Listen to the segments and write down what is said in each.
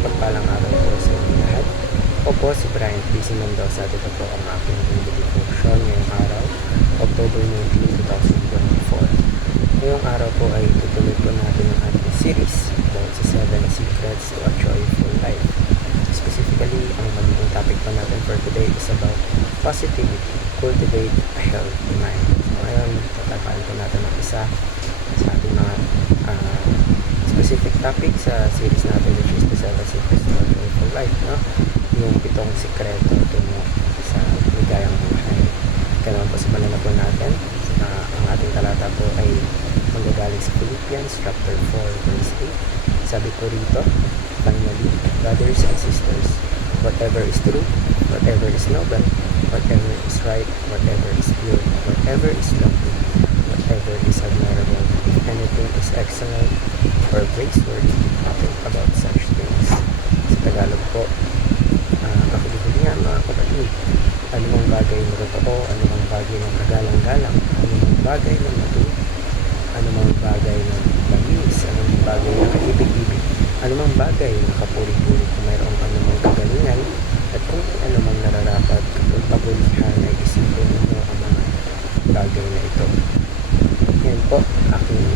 pagpalang araw po sa inyo lahat. Ako po si Brian P.C. Mendoza. Ito po ang aking daily devotion ngayong araw, October 19, 2024. Ngayong araw po ay tutuloy po natin ang ating series about sa 7 Secrets to a Joyful Life. Specifically, ang magiging topic po natin for today is about positivity, cultivate a healthy mind. So ngayon, tatapaan po natin ang isa sa ating mga specific topic sa series natin, which is the 7 Secrets to a Joyful Life, no? Yung 7 sikreto tungo sa ligayang buhay. Kaya naman po simulan na po natin. Ang ating talata po ay manggagaling sa Philippians chapter 4 verse 8. Sabi po rito, finally, brothers and sisters, whatever is true, whatever is noble, whatever is right, whatever is pure, whatever is lovely, whatever is admirable, if anything is excellent or praiseworthy, think about such things. Sa Tagalog po, kakuli-huli nga mga kapatid, anumang bagay na totoo, anumang bagay na kagalang-galang, anumang bagay na matuwid, anumang bagay na malinis, anumang bagay na kaibig-ibig, anumang bagay na kapuri-puri, kung mayroong anumang kagalingan, at kung may anumang nararapat kapulihan ay isipin ninyo ang mga bagay na ito. Yan po, aking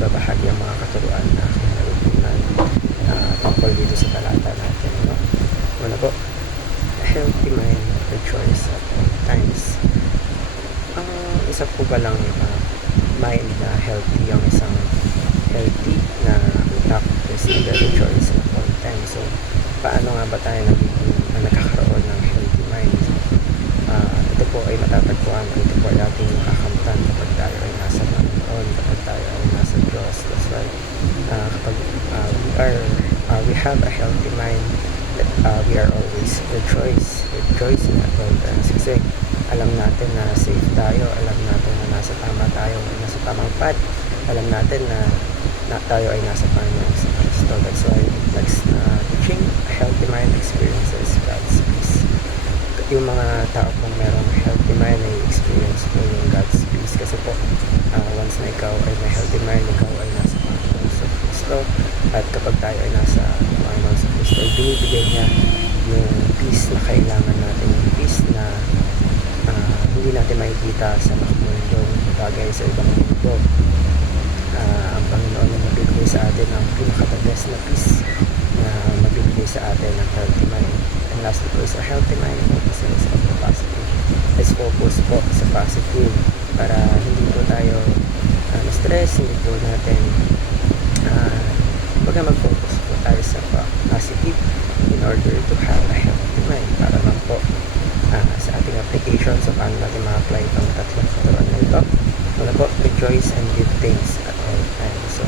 ibabahagi ang mga katuruan na aking narutunan tungkol dito sa talata natin. No? Una po, a healthy mind rejoices at all times. Ang isa po ba lang mind na healthy, ang isang healthy na utak is nag-rejoice at all times. So, paano nga ba tayo nagkakaroon ng healthy mind? Ito po ay matatagpuan, ito po ay ating makakamtan kapag tayo ay nasa Panginoon, kapag tayo ay nasa Diyos. That's why kapag we have a healthy mind, we are always rejoicing at all times. Kasi alam natin na safe tayo, alam natin na nasa tama tayo, nasa tamang path, alam natin na tayo ay nasa Panginoon sa Kristo. That's why teaching a healthy mind experiences God's peace. Yung mga tao pong merong healthy mind ay experience po yung God's peace. Kasi po, once na ikaw ay may healthy mind, ikaw ay nasa Panginoon sa Kristo. At kapag tayo ay nasa Panginoon sa Kristo, binibigay niya yung peace na kailangan natin, yung peace na hindi natin makikita sa makamundong bagay sa ibang mundo. Ang Panginoon ay mabibigay sa atin ang pinaka-the best na peace na mabibigay sa atin ng healthy mind. And lastly po is a healthy mind focuses on the positive. Let's focus po sa positive para hindi po tayo na-stress, hindi po natin mag-focus po tayo sa positive in order to have a healthy mind para lang po sa ating application. So paano natin ma-apply itong tatlong katuruan na ito? Wala po, rejoice and give thanks at all times. So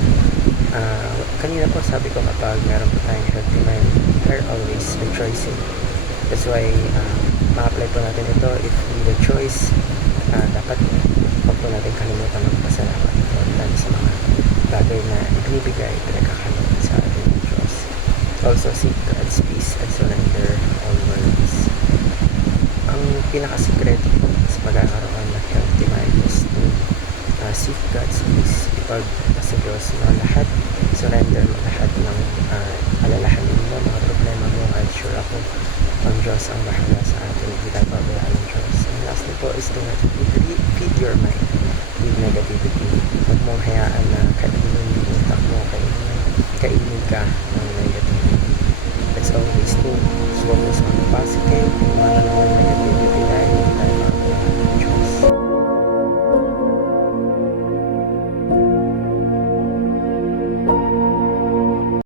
kanina po sabi ko, kapag meron po tayong healthy mind, we're always rejoicing. That's why ma-apply po natin ito. If we rejoice, dapat huwag po natin kalimutan ng pasalamat sa mga bagay na ibinibigay, pinagkakaloob sa ating Diyos. Also seek God's peace and surrender all worries. Ang pinakasikreto sa pagkakaroon ng healthy mind is to seek God's peace. Ipagpasa Diyos mo lahat, surrender mo lahat ng alalahanin mo, mga problema mo, at sure ako, ang Diyos ang bahala sa atin, hindi tayo pabayaan ng Diyos. And lastly po is to not feed your mind with negativity. Huwag mong hayaan na kainin yung utak mo, kainin ka ng negativity. Let's always focus on the positive, iwanan mo ang negative.